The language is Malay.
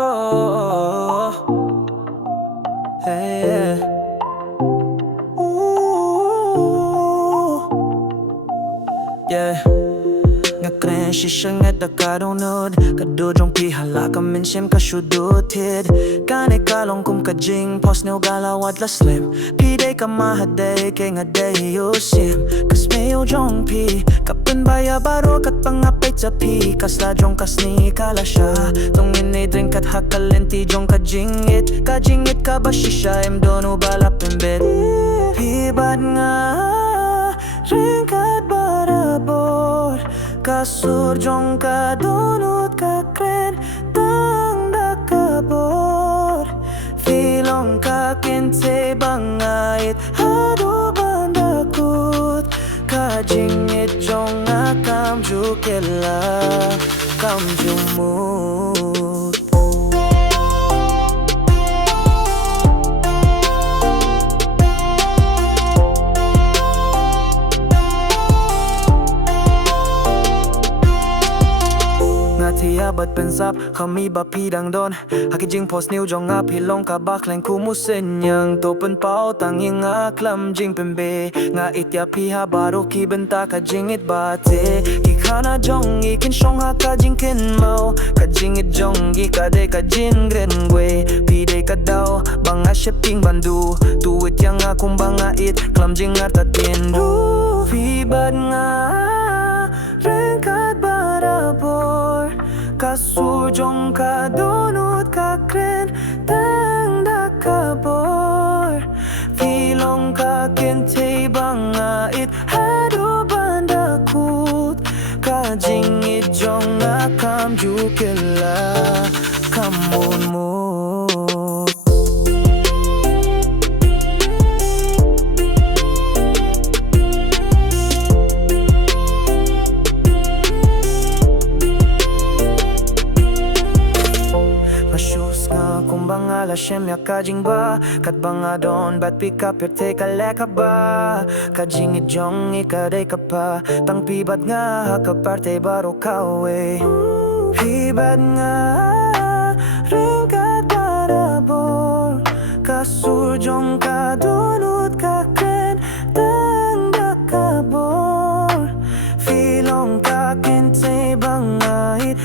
oh, hey, yeah. Yeah. Nga kren shisha nga da kadonod Kadodrong pihala ka minsim ka syudutid Kane kalong kum ka jing Pos neo galawat la slim Piday ka mahaday Kay nga day yusim Kas mayo jong pi Kapin baya baro kat pangapay sa pi Kas la jong kas ni kala siya Tungin ni drink at hakalenti jong ka jingit Ka jingit ka ba shisha Im dono balapin bit Pibad nga Ringkat barabor Kasur jong ka dunut ka kren Tang da kabor Filong ka Kynthei bangait Hado bandakut Ka jingit jong akam jukela Kam jumut Tiabat pensap kami ba pidang don Haki jing post new jong apilong kabak leng kumusin yang topen pao tanging aklam jing pembe nga itya piha baro ki benta ka jingit bate Ikana jong ikin shong ha ka jing kin mau Ka jingit jong ka de ka jin gren gwe Pide ka daw banga shipping bandu Tuwit yang akong banga it klam jing artatin du Fibad nga rengkat barabor Kasur jong ka dunut ka kren Tang da kabor Filong ka Kynthei bangait Hado bandakut Ka jingit jong akam jukela Kamun mut Bangala shem ya kajing ba Kat banga don bat pick up your take a leka ba Kajing jong ikaday ka pa Tang pibat nga kaparte baro kawe Pibat nga ringkat barabor Kasur jong ka dunut ka kren Tang da kabor Filong ka Kynthei bangait